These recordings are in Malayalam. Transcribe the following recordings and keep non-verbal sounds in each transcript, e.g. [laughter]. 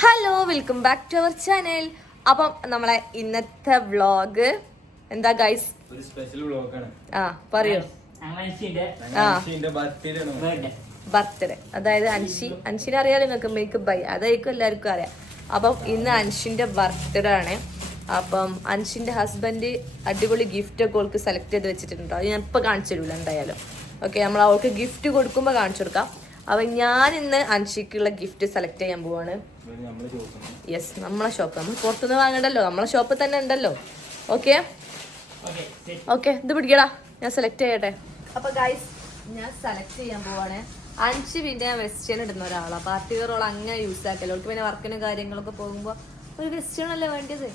Hello welcome back to our channel അപ്പം നമ്മളെ ഇന്നത്തെ വ്ളോഗ് എന്താ ഗൈസ് ഒരു സ്പെഷ്യൽ വ്ളോഗാണ് ആ പറയൂ. ബർത്ത്ഡേ അതായത് അൻഷി അൻഷിനെ അറിയാലോ നിങ്ങൾക്ക് മേക്കപ്പ് ബൈ അതായിരിക്കും എല്ലാവർക്കും അറിയാം. അപ്പം ഇന്ന് അൻഷിന്റെ ബർത്ത്ഡേ ആണ്. അപ്പം അൻഷിന്റെ ഹസ്ബൻഡ് അടിപൊളി ഗിഫ്റ്റ് ഒക്കെ അവൾക്ക് സെലക്ട് ചെയ്ത് വെച്ചിട്ടുണ്ട്. അത് ഞാൻ ഇപ്പൊ കാണിച്ചു തരൂല എന്തായാലും. ഓക്കെ നമ്മൾ അവൾക്ക് ഗിഫ്റ്റ് കൊടുക്കുമ്പോൾ കാണിച്ചു കൊടുക്കാം. അപ്പം ഞാൻ ഇന്ന് അൻഷിക്കുള്ള ഗിഫ്റ്റ് സെലക്ട് ചെയ്യാൻ പോവാണ്. യെസ് നമ്മളെ ഷോപ്പ് നമ്മൾ പുറത്തുനിന്ന് വാങ്ങണ്ടല്ലോ. നമ്മളെ ഷോപ്പ് തന്നെ ഉണ്ടല്ലോ. ഓക്കെ ഓക്കെ ഇത് പിടിക്കടാ. ഞാൻ സെലക്ട് ചെയ്യട്ടെ. അപ്പൊ ഗൈസ് ഞാൻ സെലക്ട് ചെയ്യാൻ പോവാണ്. അഞ്ച് പിന്നെ ഞാൻ വെസ്റ്റേൺ ഇടുന്ന ഒരാളാണ് പാർട്ടി വെയർ അങ്ങനെ യൂസ് ആക്കല്ലോ അവർക്ക് പിന്നെ വർക്കിനും കാര്യങ്ങളൊക്കെ പോകുമ്പോൾ ഒരു വെസ്റ്റേൺ അല്ലേ വേണ്ടത്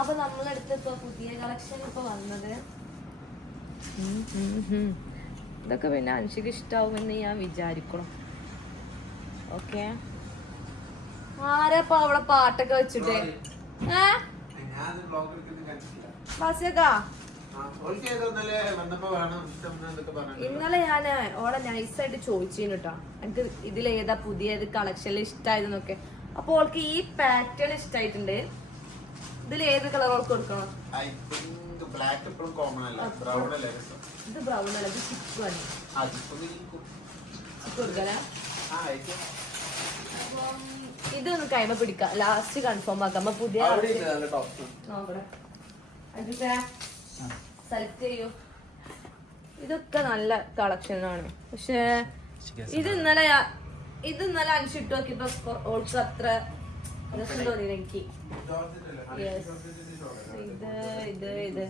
അപ്പൊ നമ്മളടുത്ത് ഇപ്പൊ പുതിയ കളക്ഷൻ ഇപ്പൊ വന്നത്. ഇതൊക്കെ പിന്നെ അൻഷിക്ക് ഇഷ്ടാവുമെന്ന് ഞാൻ വിചാരിക്കണം. ഓക്കെ ആരാ അവിടെ പാട്ടൊക്കെ വെച്ചിട്ടേ? ഏ? ഇന്നലെ ഞാൻ ഓളെ നൈസായിട്ട് ചോദിച്ചിരുന്നു കേട്ടോ എനിക്ക് ഇതിലേതാ പുതിയ ഏത് കളക്ഷനിൽ ഇഷ്ടമായതെന്നൊക്കെ അപ്പൊ ഓൾക്ക് ഈ പാറ്റേൺ ഇഷ്ടായിട്ടുണ്ട്. ഇതിൽ ഏത് കളർ ഓൾക്ക് കൊടുക്കണം? ബ്ലാക്ക് എപ്പോഴും കോമൺ അല്ല. ബ്രൗൺ അല്ലേ ഇത് ബ്രൗൺ അല്ല ഇത് ചിക്കു ആണ്. ചിക്കു കൊടുക്കല. അപ്പം ഇതൊന്ന് കൈമ പിടിക്കാം. ലാസ്റ്റ് കൺഫേം ആക്കാം. അപ്പൊ പുതിയ സെലക്ട് ചെയ്യൂ. ഇതൊക്കെ നല്ല കളക്ഷനാണ് പക്ഷേ ഇത് ഇന്നലെ ഇത് ഇന്നലെ അഞ്ചിട്ട് നോക്കിയപ്പോ ഓൾക്ക് അത്ര രസം തോന്നിയില്ല എനിക്ക്. ഇത് ഇത് ഇത്.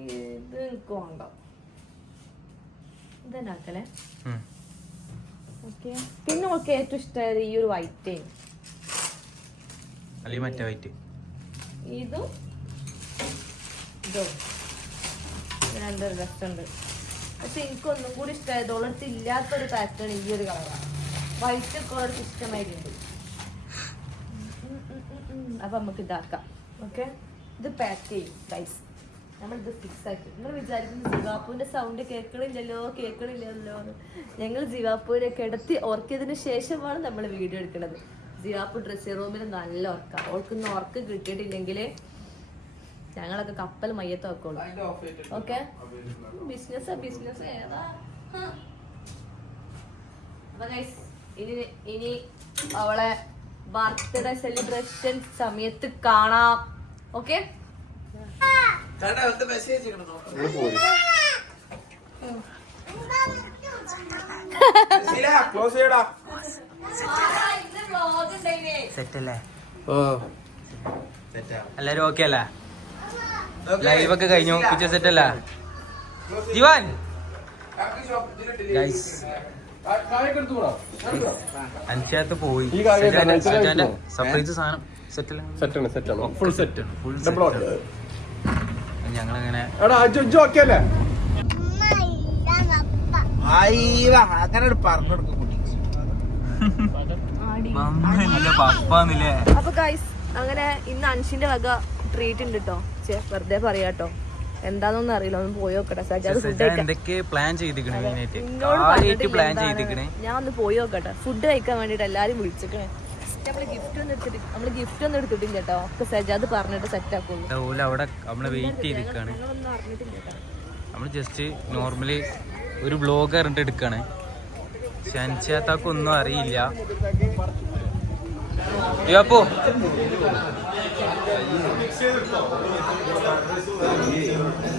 ഇത് എനിക്ക് വേണ്ട. ഇതെന്നാക്കല്ലേ ഓക്കെ. പിന്നെ ഓക്കേ ഏറ്റവും ഇഷ്ടമായത് ഈ ഒരു വൈറ്റ് അല്ലെങ്കിൽ മറ്റേ വൈറ്റ് ഇതും ഇതും. രണ്ടൊരു രസമുണ്ട്. പക്ഷെ എനിക്കൊന്നും കൂടി ഇഷ്ടമായത് ഓളടുത്ത് ഇല്ലാത്തൊരു പാറ്റേൺ ഈ ഒരു കളറാണ് വൈറ്റ് ഓളടുത്ത് ഇഷ്ടമായിട്ടുണ്ട്. അപ്പൊ നമുക്ക് ഇതാക്കാം. ഓക്കെ. ഇത് പാക്ക് ചെയ്യും ഗൈസ് നമ്മളിത് ഫിക്സ് ആക്കി. നിങ്ങൾ വിചാരിക്കുന്നു ജീവാപ്പുവിന്റെ സൗണ്ട് കേൾക്കണില്ലല്ലോ കേൾക്കണില്ലല്ലോ എന്ന്. ഞങ്ങൾ ജീവാപ്പുവിനെ കിടത്തി ഓർക്കിയതിന് ശേഷമാണ് നമ്മൾ വീഡിയോ എടുക്കുന്നത് ജീവാപ്പു ഡ്രസ്സിംഗ് റൂമിൽ നല്ല ഉറക്കാം. ഓൾക്കൊന്ന് ഉറക്ക് കിട്ടിയിട്ടില്ലെങ്കിൽ ഞങ്ങളൊക്കെ കപ്പൽ മയ്യത്ത് വെക്കുള്ളൂ. ഓക്കെ ബിസിനസ് ബിസിനസ് ഏതാ? ഇനി ഇനി അവളെ ബർത്ത്ഡേ സെലിബ്രേഷൻ സമയത്ത് കാണാം. ഓക്കെ close ചെയ്യടാ. സെറ്റ് അല്ലേ Set ആ. എല്ലാരും ഓക്കെ അല്ലേ? ലൈവ് ഒക്കെ കഴിഞ്ഞു. പിച്ച സെറ്റ് അല്ല? ജീവാൻ അഞ്ചാത്ത് പോയി. Set set? സർപ്രൈസ് സാധനം. സെറ്റ് ആണ് സെറ്റാണ് സെറ്റാണ് ഫുൾ സെറ്റ് ഫുൾ ഡബിൾ ഞങ്ങളങ്ങനെ അങ്ങനെ പറഞ്ഞു കൊടുക്കും അപ്പൊ ഗൈസ് അങ്ങനെ ഇന്ന് അൻഷിന്റെ വക ട്രീറ്റ് ഉണ്ട് കേട്ടോ ചേ വെറുതെ പറയാട്ടോ എന്താന്നൊന്നും അറിയില്ല ഒന്ന് പോയി നോക്കട്ടെ. ഞാൻ ഒന്ന് പോയി നോക്കട്ടെ. ഫുഡ് കഴിക്കാൻ വേണ്ടിട്ട് എല്ലാരും വിളിച്ചിക്കണേ നമ്മൾ ഗിഫ്റ്റ് ഒന്നും എടുത്തിട്ട് നമ്മൾ ഗിഫ്റ്റ് ഒന്നും എടുത്തിട്ടില്ല കേട്ടോ. ഒക്കെ സജാദ് പറഞ്ഞിട്ട് സെറ്റ് ആക്കുള്ളൂ. ഓല അവിടെ നമ്മളെ വെയിറ്റ് ചെയ്തിരിക്കാണ്. ഞങ്ങളൊന്നും നമ്മൾ ജസ്റ്റ് നോർമലി ഒരു ബ്ലോഗ് അറിഞ്ഞിട്ട് എടുക്കാണ്. ഷൻചാത്താക്കൊന്നും അറിയില്ല. അപ്പോ. ഇതാ വിളിച്ചോ? കുറച്ചുകൂടി പറഞ്ഞത് വീഡിയോ എടുത്തേ.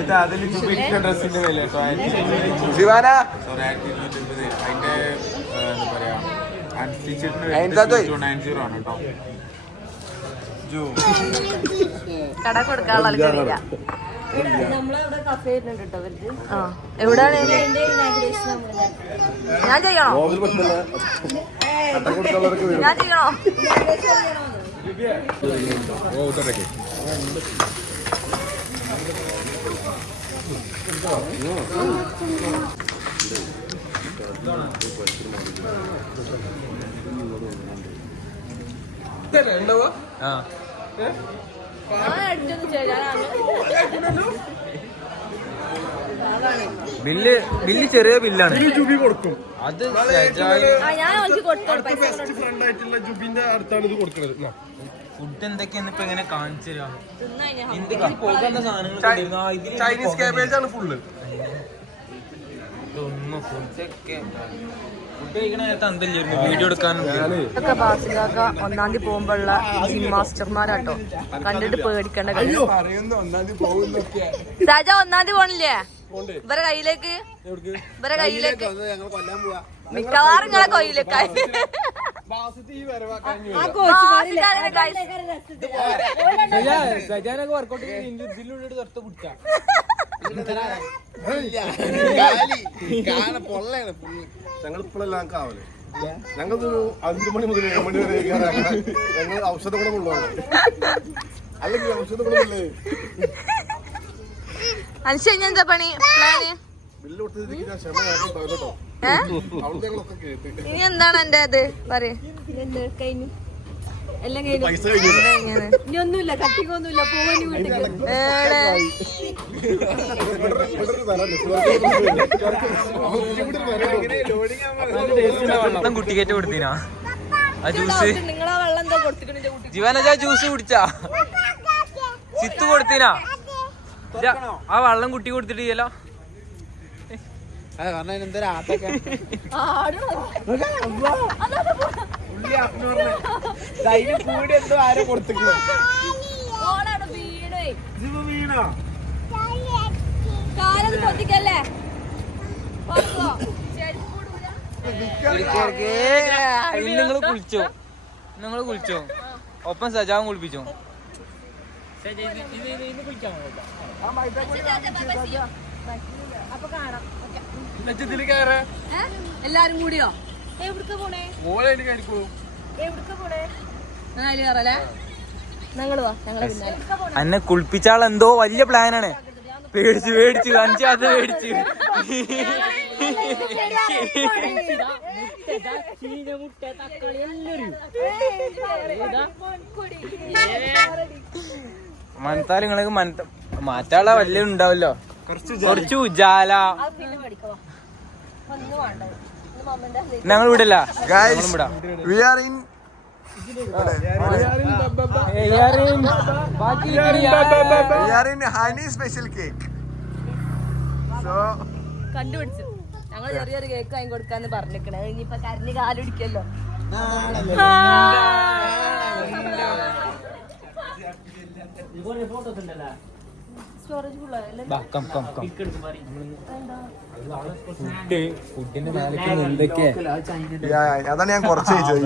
ഇത് അതിൽ ചുപ്പിട്ട ഡ്രസ്സിന്റെ വില കേട്ടോ. ശിവാന! സോറി ആയിരത്തി ഇരുന്നൂറ്റി അമ്പത് അതിന്റെ എന്താ പറയാ അൺസ്റ്റിച്ചിട്ട് നയൻ സീറോ ആണ് കേട്ടോ. ജൂ. കട കൊടുക്കാനുള്ള ആൾക്കാരില്ല. ആ. എവിടെയാണ് ഞാൻ ചെയ്യണോ? ഞാൻ ചെയ്യണോ? ഓ ബില്ല് ബില്ല് ചെറിയ ബില്ലാണ്. ജുബി കൊടുക്കും. അത് ബെസ്റ്റ് ഫ്രണ്ട് ആയിട്ടുള്ള ജുബിന്റെ അടുത്താണ് ഇത് കൊടുക്കുന്നത്. ഫുഡ് എന്തൊക്കെയാണ് ഇപ്പൊ എങ്ങനെ കാണിച്ചു ഞാൻ പോകുന്ന സാധനങ്ങൾ ചൈനീസ് ക്യാബേജ് ആണ് ഫുള്ള് ഇതൊന്നും ഫുഡൊക്കെ ഇതൊക്കെ ബാസിലാക്ക ഒന്നാം തീയതി പോകുമ്പോഴുള്ള ജിം മാസ്റ്റർമാരാട്ടോ. കണ്ടിട്ട് പേടിക്കേണ്ട പറയുന്നു ഒന്നാം തീയതി പോകുന്നൊക്കെ രാജ ഒന്നാം തീയതി പോണില്ലേ? ഇവരെ കയ്യിലേക്ക്. ഇവരെ കയ്യിലേക്ക് മിക്കവാറും നിങ്ങളെ കയ്യിലേക്കായി വർക്കൗട്ട് ഇതിലൂടെ തൊട്ട് കുടിച്ചാ ഞങ്ങൾ ഇപ്പോഴെല്ലാം കാവൽ ഞങ്ങൾക്കൊരു അഞ്ചു മണി മുതൽ ഏഴ് മണി വരെ. ഞങ്ങൾ ഔഷധ ഗുണമുള്ളതാണ് അല്ലെങ്കിൽ ഔഷധ ഗുണമില്ലേ ഇനി എന്താ പണി പ്ലാന് ഇനി എന്താണ് എന്റെ അത്? പറയൂ. എല്ലാം കഴിഞ്ഞു. പൈസ ഇനി ഒന്നുമില്ല കട്ടിക്കൊന്നുമില്ല. വെള്ളം കുട്ടിക്കേറ്റ് കൊടുത്തിനാ? ആ ജ്യൂസ്. നിങ്ങളാ വെള്ളം എന്താ കൊടുത്തിട്ടുണ്ട് കുട്ടി ജീവനജ ജ്യൂസ് കുടിച്ചാ. ചിത്തു കൊടുത്തിനാ? ആ വെള്ളം കുട്ടി കൊടുത്തിട്ടില്ലല്ലോ. ഓളാണ് വീണേ. നിങ്ങൾ കുളിച്ചോ നിങ്ങൾ കുളിച്ചോ? ഒപ്പം സജാവും കുളിപ്പിച്ചോ? എല്ലാരും കൂടിയോ? എവിടുക്ക പോണേ. എവിടുക്ക പോണേ? ഞങ്ങൾ വാ ഞങ്ങൾ പിന്നാലെ അന്നെ കുളിപ്പിച്ചാൾ എന്തോ വലിയ പ്ലാനാണ് പേടിച്ചു പേടിച്ചു അഞ്ചാത്ത പേടിച്ചു. മനത്താലും നിങ്ങൾക്ക് മനത്ത മാറ്റാള വല്ല ഉണ്ടാവല്ലോ? കുറച്ച് ഉജാല അത് പിന്നെ പഠിക്കവാ ഒന്നും വേണ്ട ഇന്ന് മമ്മന്റെ ഞങ്ങൾ വിടില്ല we are in honey special cake. കണ്ടുപിടിച്ചു. ഞങ്ങൾ ചെറിയൊരു കേക്ക് വാങ്ങി കൊടുക്കാന്ന് പറഞ്ഞിരിക്കണേ. ഇനിയിപ്പൊ കരഞ്ഞ് കാലുടിക്കല്ലോ ഫോട്ടോസ് ഉണ്ടല്ലോ. അതാണ് ഞാൻ കുറച്ച് കഴിച്ചത്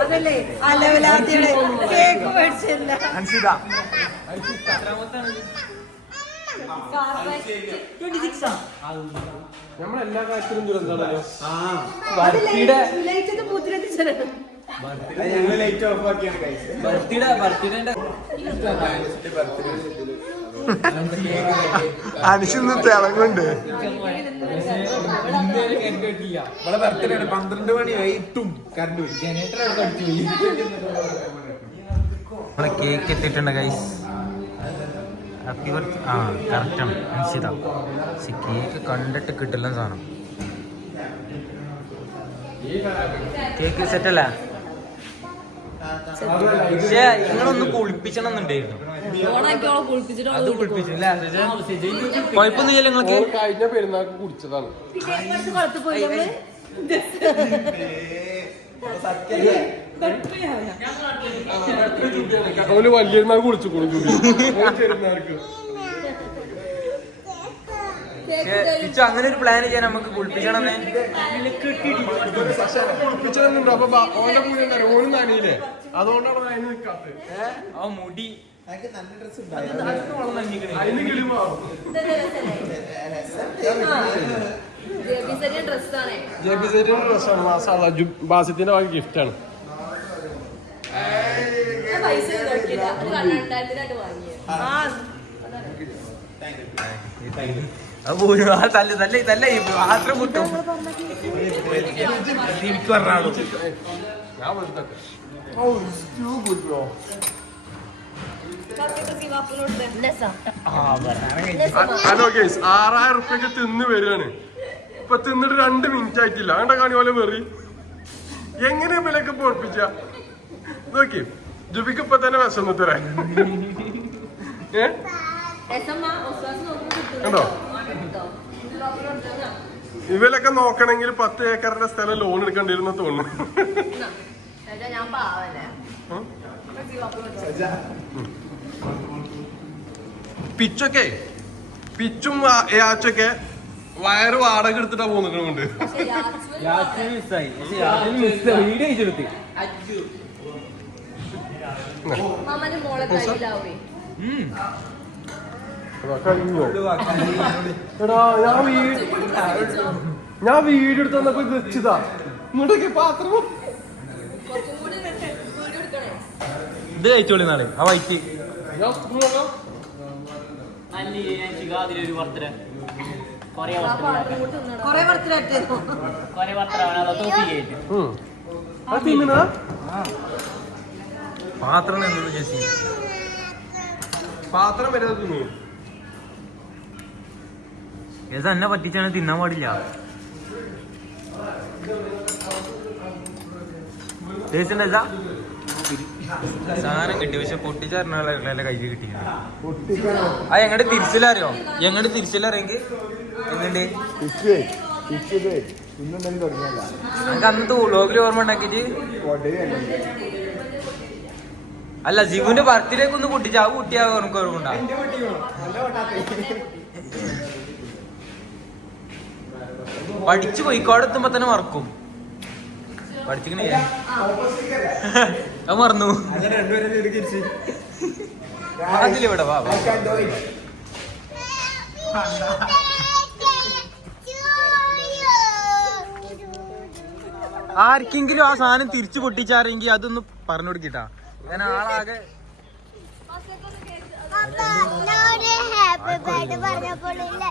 അതല്ലേ കേക്ക് കുറച്ച് കഴിച്ചാൽ ഷജ. നമ്മളെല്ലാ കാര്യത്തിലും ദുരന്താണല്ലോ അനുഷിന്ന് തിളങ്ങുണ്ട് ഇവിടെ ബർത്ത്ഡേ പന്ത്രണ്ട് മണി ആയിട്ടും കറണ്ട് പോയി നമ്മളെ കേക്ക് എത്തിയിട്ടുണ്ട് ഗൈസ് ഹാപ്പി ബർത്ത് ആ കറക്റ്റാണ്. നിശ്ചിത സി കേക്ക് കണ്ടിട്ട് കിട്ടില്ല സാധനം. കേക്ക് സെറ്റല്ല പക്ഷേ നിങ്ങളൊന്ന് കുളിപ്പിച്ചണം എന്നുണ്ടായിരുന്നു കുളിപ്പിച്ചിട്ട് അത് കുളിപ്പിച്ചില്ല കുഴപ്പമൊന്നുമില്ല നിങ്ങൾക്ക് കഴിഞ്ഞ പെരുന്നാൾക്ക് കുടിച്ചതാണ്. [laughs] പോയി നമ്മൾ അവന് വലിയ കുളിച്ചു കൊടുക്കും അങ്ങനെ ഒരു പ്ലാൻ ചെയ്യാൻ നമുക്ക് കുളിപ്പിക്കണം കുളിപ്പിച്ചതെന്നുണ്ടോ. അപ്പൊ ഓന്റെ ഓനും നനയില്ലേ? അതുകൊണ്ടാണ് അതിന് നിൽക്കാത്തത് ആ. മുടി ഡ്രസ്സാണ് ബാസിത്തിന്റെ വക ഗിഫ്റ്റാണ് ഞാൻ പൈസ നോക്കിയില്ല അത് കണ്ണാണ്ടായിരത്തിനായിട്ട് വാങ്ങിയത് അത് പോരും ആ തല്ല തല്ല തല്ല. മാത്രം എനിക്ക് പറഞ്ഞാളൂ ഹലോ ഗേസ് ആറായിരം റുപ്യക്ക് തിന്ന് വരികയാണ്. ഇപ്പൊ തിന്നിട്ട് രണ്ട് മിനിറ്റ് ആയിട്ടില്ല. അങ്ങോട്ട് കാണി പോലെ വെറി? എങ്ങനെ വിലക്ക് പോർപ്പിച്ച? നോക്കി ജുബിക്ക് ഇപ്പൊ തന്നെ വിശന്നു തരാൻ ഏ? കണ്ടോ? ഇവരൊക്കെ നോക്കണമെങ്കിൽ പത്ത് ഏക്കറിന്റെ സ്ഥലം ലോൺ എടുക്കേണ്ടിരുന്ന തോന്നുന്നു. ഞാൻ പാവല്ലേ? ഉം. പിച്ചൊക്കെ പിച്ചും യാച്ചൊക്കെ വയറ് വാടക എടുത്തിട്ടാ പോകുന്നുണ്ട് മാമന്റെ മോളെ കയ്യിലാവേ. കഴിഞ്ഞോ. എടാ ഞാൻ വീട് ഞാൻ വീട് എടുത്ത് വന്നപ്പോ ഇത് വെച്ചതാ. ഇങ്ങോട്ടൊക്കെ പാത്രം. കുറച്ചും കൂടി വീഡിയോ എടുക്കണേ. ഇത് കഴിച്ചോളി നാളെ ആ വൈറ്റ് കൊറേ ആ. പാത്രം എന്താ ചേച്ചി. പാത്രം എന്നത് ജെസ്സി പാത്രം വരെ അത് തിന്നു. ഏത് എന്നെ പറ്റിച്ചാണ് തിന്നാൻ പാടില്ല? സാധനം കിട്ടി പക്ഷെ പൊട്ടിച്ചറിഞ്ഞാലേ കയ്യിൽ കിട്ടി ആ എങ്ങോട്ട് തിരിച്ചില്ലറിയോ എങ്ങോട്ട് തിരിച്ചില്ലറിയെങ്കിൽ എങ്ങണ്ട് നമുക്ക് അന്നത്തെ വ്ളോഗിൽ ഓർമ്മ ഉണ്ടാക്കിട്ട് അല്ല ജിബുന്റെ ബർത്ത്ഡേക്ക് ഒന്ന് പൊട്ടിച്ച ആ കുട്ടിയാ നമുക്ക് ഓർമ്മ പഠിച്ചു കോഴിക്കോട് എത്തുമ്പോ തന്നെ മറക്കും. [laughs] അത് മറന്നു. അതിൽ ഇവിടെ വാ. ആർക്കെങ്കിലും ആ സാധനം തിരിച്ചു പൊട്ടിച്ചാരെങ്കിൽ അതൊന്ന് പറഞ്ഞു കൊടുക്കിട്ടാ. ഞാൻ ആളാകെ ഹാപ്പി ബർത്ത്ഡേ പറഞ്ഞപ്പോൾ ഇല്ല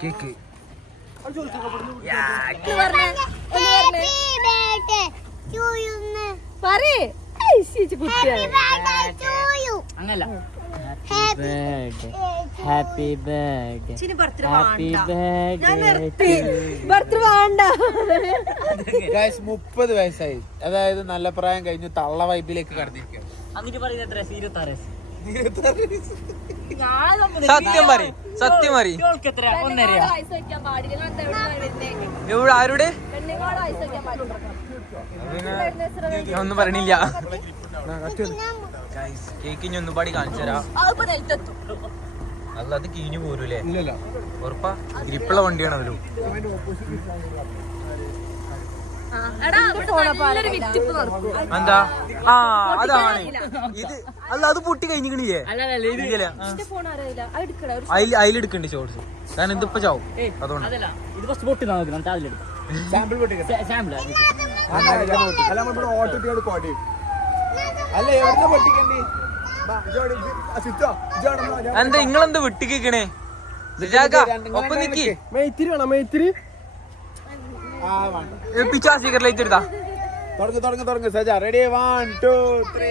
കേക്ക്. പറയേ. Happy birthday to you അങ്ങല്ല happy happy birthday happy birthday birthday വേണ്ട. മുപ്പത് വയസ്സായി. അതായത് നല്ല പ്രായം കഴിഞ്ഞു തള്ള വൈബിലേക്ക് കടന്നിരിക്കുകയാണ് പറയുന്നത് എത്ര സത്യം സത്യം ഇവിടെ ആരുടെ? ഒന്നും പറയണില്ല. കേക്ക് ഇനി കാണിച്ചു തരാം അല്ല അത് കീഞ്ഞു പോരൂലേ? ഇല്ലല്ല. ഉറപ്പാ? ഗ്രിപ്പുള്ള വണ്ടിയാണ് അതിലും. എന്താ? ആ അതാണ്. ഇത് അല്ല അത് പൊട്ടി കഴിഞ്ഞിക്കണില്ലേ അതിൽ അതിലെടുക്കണ്ട് ഷോർട്സ് ഞാൻ ഇതിപ്പോ ചാവും. അതുകൊണ്ട്. സാമ്പിൾ അല്ല നമ്മളിവിടെ ഓട്ടിട്ട് കോടി അല്ല എവിടെ പൊട്ടിക്കണ്ടി എന്താ നിങ്ങളെന്ത് വിട്ടിക്കണേ? ഒപ്പം നിക്കി. മേത്തിരി വേണം മേത്തിരി? പിച്ചാ സീക്കർ ലൈറ്റ് എടുത്താ. തുടങ്ങ് തുടങ്ങ് തുടങ്ങ് സജ. Ready one two three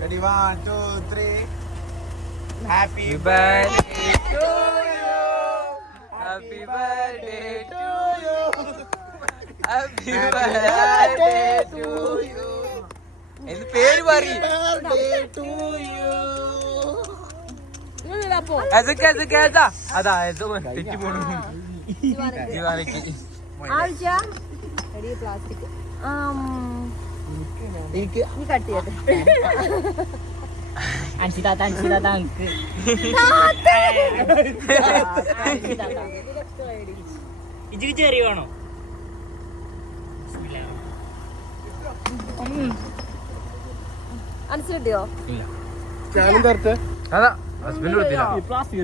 ready one two three happy birthday to you happy birthday to to you. Happy birthday to you. എന്ത് പേര് പറ അപ്പോ അതൊക്കെ അതൊക്കെ അതാ തെറ്റി പോണു. ജീവാനക്ക് പ്ലാസ്റ്റിക്. നീ കട്ട് ചെയ്യട്ടെ. അൻഷി താത്ത അൻഷി താത്ത അങ്ക് ഇജിക്ക് ചെറിയ മനസ്സിലിട്ടിയോ ഞാനും തരട്ടെ? അതാ ഹസ്ബൻഡ് കൊടുത്തില്ല പ്ലാസ്റ്റിക്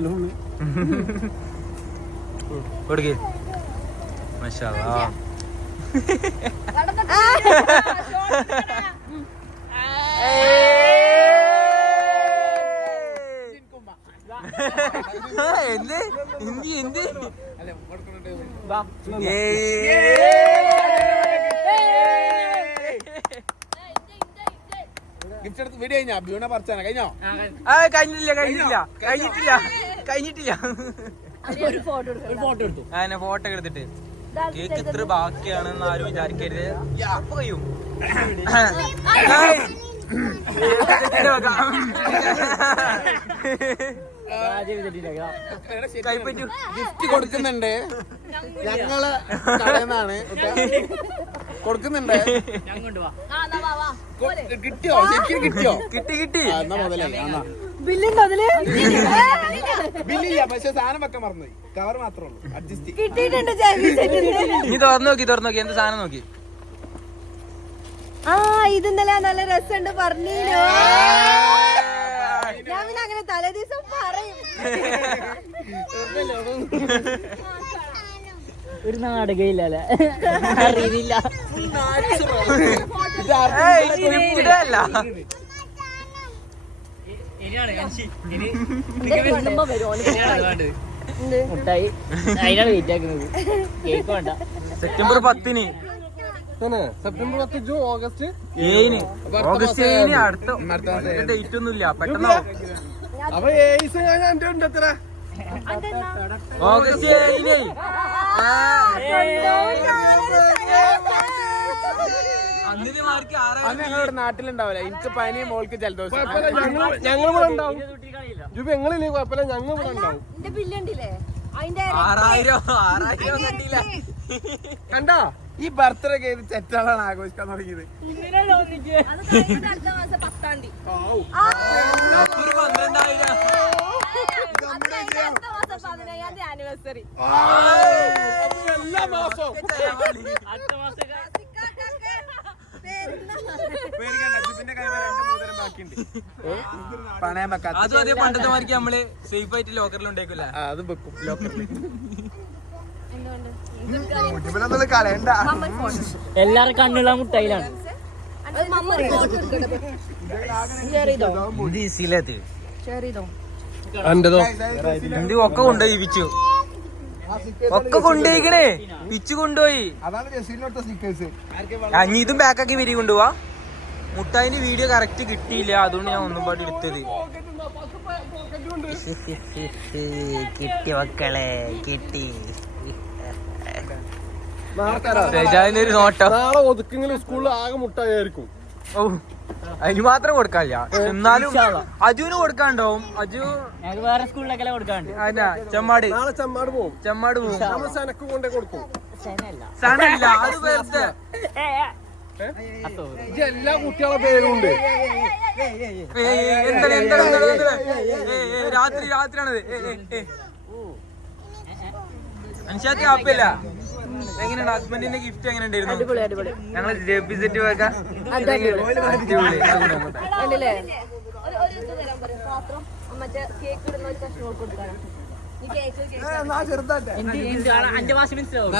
കൊടുക്കേ. മഷാ എന്ത്? ഹിന്ദി എന്ത്? ഗിഫ്റ്റ് എടുത്ത് വീഡിയോ കഴിഞ്ഞാ? ബ്യൂണ പറിച്ചാണ്. കഴിഞ്ഞോ? കഴിഞ്ഞിട്ടില്ല കഴിഞ്ഞിട്ടില്ല. കഴിഞ്ഞിട്ടില്ല. കഴിഞ്ഞിട്ടില്ല. ഒരു ഫോട്ടോ എടുത്തു. ആ ഫോട്ടോ എടുത്തിട്ട്. കേക്ക് ഇത്ര ബാക്കിയാണെന്ന് ആരും വിചാരിക്കരുത്. അപ്പൊ കഴിയും. കൈപ്പറ്റു ഗിഫ്റ്റ് കൊടുക്കുന്നുണ്ട്. ഞങ്ങൾ കൊടുക്കുന്നുണ്ട്. കിട്ടിയോ? ശരിക്കും കിട്ടിയോ? കിട്ടി കിട്ടി. എന്നാ മുതലായി എന്നാ. ബില്ലുണ്ടോ അതിൽ? ബില്ലില്ല പക്ഷെ സാധനം വെക്കാൻ മറന്നു കവർ മാത്രമേ ഉള്ളൂ. അഡ്ജസ്റ്റ് കിട്ടിയിട്ടുണ്ട് നീ തുറന്നു നോക്കി തുറന്നു നോക്കി. എന്ത് സാധനം നോക്കി? ആ ഇത് ഇന്നലെ നല്ല രസമുണ്ട് പറഞ്ഞീലോ ഞാൻ പിന്നെ അങ്ങനെ തലേദിവസം പറയും. [laughs] ഒരു നാടകയില്ല അറിയില്ല. മുട്ടായി അതിനാണ് വെയിറ്റ് ആക്കുന്നത് കേക്ക് വേണ്ട. സെപ്റ്റംബർ പത്തിന്. സെപ്റ്റംബർ പത്ത് ജൂ ഓഗസ്റ്റ് ഏഴിന്. ഓഗസ്റ്റ് ഏഴിന് അടുത്ത ഡേറ്റ് ഒന്നും ഇല്ല. പെട്ടെന്ന് അപ്പൊ ഏയ്സ് ഞാൻ എന്റെ ഉണ്ട് എത്ര? ഓഗസ്റ്റ് ഏഴിന് അന്ന് ഞങ്ങളുടെ നാട്ടിലുണ്ടാവില്ല? എനിക്ക് പനി മോൾക്ക് ജലദോഷം. ഞങ്ങൾ ഇവിടെ ഉണ്ടാവും. ജൂബി ഞങ്ങളില്ലേ? കുഴപ്പമില്ല ഞങ്ങൾ ഇവിടെ ഉണ്ടാവും. കണ്ടോ? ഈ ബർത്ത്ഡേ ഒക്കെ ഇത് തെറ്റാളാണ് ആഘോഷിക്കാൻ തുടങ്ങിയത്. പന്ത്രണ്ടായിരം. ആനിവേഴ്സറി എല്ലാ മാസവും. പണയം വെക്കാത്ത. അതും അതേ പണ്ടത്തെ മാർക്ക് നമ്മൾ സേഫ് ആയിട്ട് ലോക്കറിൽ ഉണ്ടാക്കില്ല ആ, അത് വെക്കും ലോക്കറിൽ കളയണ്ട. എല്ലാരും കണ്ണുള്ള മുട്ടയിലാണ്. ചെറിയതോ? ചെയ്തോ എന്റേതോ എന്ത് ഒക്കെ കൊണ്ടുപോയി പിച്ചു? ഒക്കെ കൊണ്ടുപോയിക്കണേ. പിച്ചു കൊണ്ടുപോയി. അഞ്ഞി ഇതും ബാക്കാക്കി വിരി കൊണ്ടുപോവാ. മുട്ടായിന്റെ വീഡിയോ കറക്റ്റ് കിട്ടിയില്ല. അതുകൊണ്ട് ഞാൻ ഒന്നും പാടി എടുത്തത്. കിട്ടി മക്കളെ കിട്ടി. ഒരു നോട്ടം. സ്കൂളിൽ ആകെ മുട്ടായിരിക്കും ഓ അതിന് മാത്രം കൊടുക്കാനില്ല എന്നാലും അജുവിന് കൊടുക്കാണ്ടാവും അജു വേറെ സ്കൂളിലൊക്കെ കൊടുക്കാണ്ട് അല്ല ചെമ്മാട് നാളെ ചമ്മാട് പോവും ചെമ്മാട് പോകും നമ്മൾ സനക്ക് കൊണ്ടേ കൊടുക്കും സനല്ല അത് വെറുതെ എല്ലാ കുട്ടികളെ പേരുണ്ട് എന്താണ് എന്താണ് എന്താണ് രാത്രി രാത്രിയാണത് ഏയ്. ആപ്പില്ല എങ്ങനെയാണ് ഹസ്ബൻഡിന്റെ ഗിഫ്റ്റ് എങ്ങനെ അടിപൊളി അടിപൊളി. ഞങ്ങൾ ജെബി സെറ്റ് വെക്കാം അടിപൊളി. പാത്രം മറ്റേ കേക്ക് ഇടുന്ന ഒരു കഷ്ണം എനിക്ക് അഞ്ചു മാസം മനസ്സിലാവും